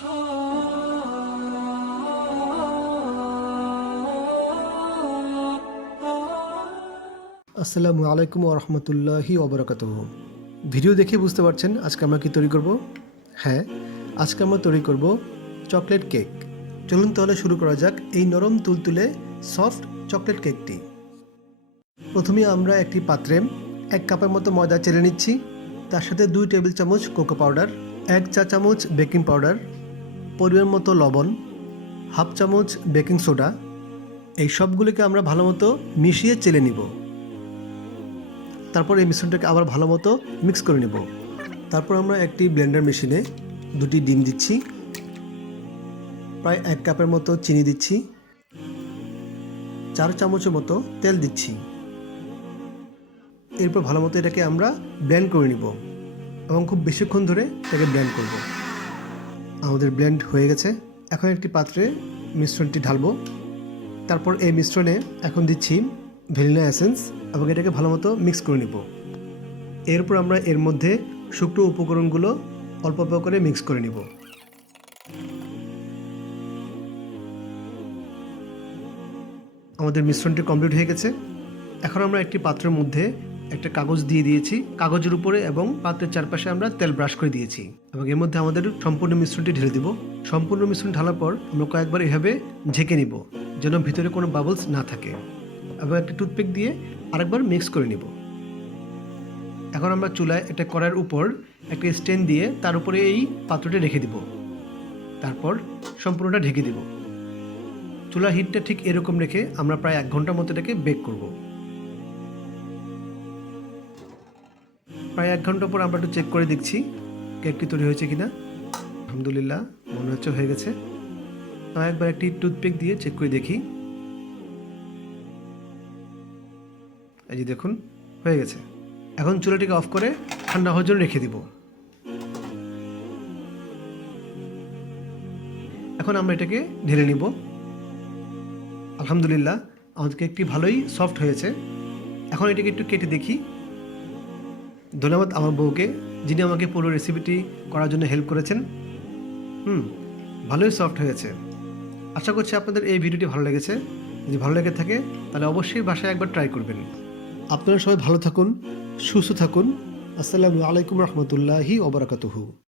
আসসালামু আলাইকুম ওয়া রাহমাতুল্লাহি ওয়া বারাকাতুহু। ভিডিও দেখে বুঝতে পারছেন আজকে আমরা কি তৈরি করব। হ্যাঁ, আজকে আমরা তৈরি করব চকলেট কেক। চলুন তাহলে শুরু করা যাক এই নরম তুলতুলে সফট চকলেট কেকটি। প্রথমে আমরা একটি পাত্রে 1 কাপের মতো ময়দা চেলে নিচ্ছি। তার সাথে 2 টেবিল চামচ কোকো পাউডার, 1 চা চামচ বেকিং পাউডার, পরিমাণ মতো লবণ, হাফ চামচ বেকিং সোডা। এই সবগুলোকে আমরা ভালো মতো মিশিয়ে চেলে নিব। তারপর এই মিশ্রণটাকে আবার ভালো মতো মিক্স করে নেব। তারপর আমরা একটি ব্লেন্ডার মেশিনে 2টি ডিম দিচ্ছি, প্রায় 1 কাপের মতো চিনি দিচ্ছি, 4 চামচের মতো তেল দিচ্ছি। এরপর ভালো মতো এটাকে আমরা ব্লেন্ড করে নিব এবং খুব বেশিক্ষণ ধরে এটাকে ব্লেন্ড করব। আমাদের ব্লেন্ড হয়ে গেছে। এখন একটি পাত্রে মিশ্রণটি ঢালবো। তারপর এই মিশ্রণে এখন দিচ্ছি ভ্যানিলা এসেন্স এবং এটাকে ভালো মতো মিক্স করে নিব। এরপর আমরা এর মধ্যে শুকনো উপকরণগুলো অল্প অল্প করে মিক্স করে নিব। আমাদের মিশ্রণটি কমপ্লিট হয়ে গেছে। এখন আমরা একটি পাত্রের মধ্যে একটা কাগজ দিয়ে দিয়েছি, কাগজের উপরে এবং পাত্রের চারপাশে আমরা তেল ব্রাশ করে দিয়েছি এবং এর মধ্যে আমাদের সম্পূর্ণ মিশ্রণটি ঢেলে দিব। সম্পূর্ণ মিশ্রণ ঢালার পর আমরা কয়েকবার এভাবে ঝেঁকে নিব যেন ভিতরে কোনো বাবলস না থাকে এবং একটি টুথপিক দিয়ে আরেকবার মিক্স করে নিব। এখন আমরা চুলায় একটা কড়াইয়ের উপর একটা স্ট্যান্ড দিয়ে তার উপরে এই পাত্রটি রেখে দিব। তারপর সম্পূর্ণটা ঢেকে দিব। চুলার হিটটা ঠিক এরকম রেখে আমরা প্রায় 1 ঘন্টার মতো এটাকে বেক করব। প্রায় 1 ঘন্টা পর আমরা একটু চেক করে দেখছি কেকটি তৈরি হয়েছে কিনা। আলহামদুলিল্লাহ, মনে হচ্ছে হয়ে গেছে। আমি একবার একটি টুথপিক দিয়ে চেক করে দেখি। এই যে দেখুন, হয়ে গেছে। এখন চুলাটিকে অফ করে ঠান্ডা হওয়ার জন্য রেখে দিব। এখন আমরা এটাকে ঢেলে নিব। আলহামদুলিল্লাহ, আমাদের কেকটি ভালোই সফট হয়েছে। এখন এটাকে একটু কেটে দেখি। ধন্যবাদ আমার বউকে, যিনি আমাকে পুরো রেসিপিটি করার জন্য হেল্প করেছেন। ভালোই সফট হয়েছে। আশা করছি আপনাদের এই ভিডিওটি ভালো লেগেছে। যদি ভালো লেগে থাকে তাহলে অবশ্যই বাসায় একবার ট্রাই করবেন। আপনারা সবাই ভালো থাকুন, সুস্থ থাকুন। আসসালামু আলাইকুম রহমতুল্লাহি ওয়া বারাকাতুহু।